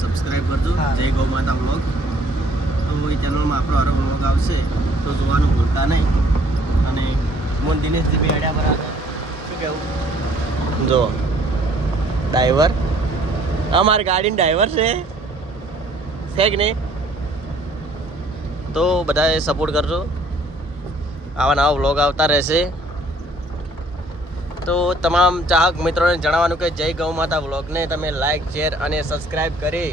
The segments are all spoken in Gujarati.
સબસ્ક્રાઈબ કરજો જય ગૌ માતા વ્લોગ. તો એ ચેનલમાં આપણો આરો વ્લોગ આવશે તો જોવાનું ભૂલતા નહીં. અને મોન દિનેશજી બી અડ્યા બરાબર શું કહેવું જો ડ્રાઈવર અમારી ગાડીનો ડ્રાઈવર છે કે નહીં. તો બધાએ સપોર્ટ કરજો, આવા નવા વ્લોગ આવતા રહેશે. તો તમામ ચાહક મિત્રોને જણાવવાનું કે જય ગૌ માતા વ્લોગને તમે લાઈક શેર અને સબસ્ક્રાઈબ કરી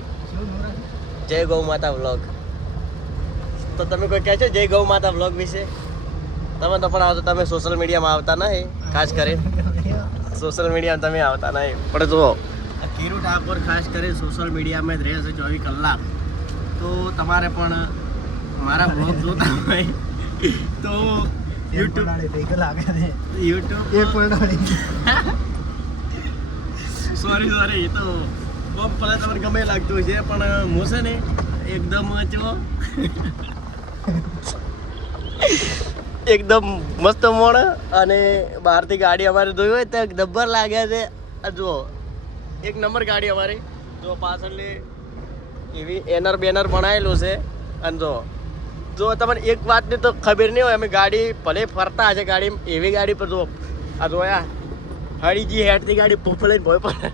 જય ગૌ માતા વ્લોગ. તો તમે કોઈ કહે છો જય ગૌ માતા વ્લોગ વિશે? તમે તો પણ આવતો, તમે સોશિયલ મીડિયામાં આવતા નહીં, ખાસ કરીને સોશિયલ મીડિયામાં તમે આવતા નહીં. પણ જુઓ કિરુ ઠાકોર ખાસ કરીને સોશિયલ મીડિયામાં જ રહે છે 24 કલાક. તો તમારે પણ મારા વ્લોગ જોતા હોય તો સોરી એ તો બહુ ભલે તમને ગમે લાગતું છે, પણ હું છે ને એકદમ એકદમ મસ્ત મોડ અને બહારથી ગાડી અમારે જોઈ હોય તો ડબ્બર લાગ્યા છે. જુઓ એક નંબર ગાડી અમારી, જો પાછળ એવી એનર બેનર બનાવેલું છે. અને જો તમને એક વાતની તો ખબર નહીં હોય, અમે ગાડી ભલે ફરતા હશે ગાડી એવી ગાડી પર જો આ જોયા હળીજી હેઠની ગાડી પોપ લઈને ભોય પડે.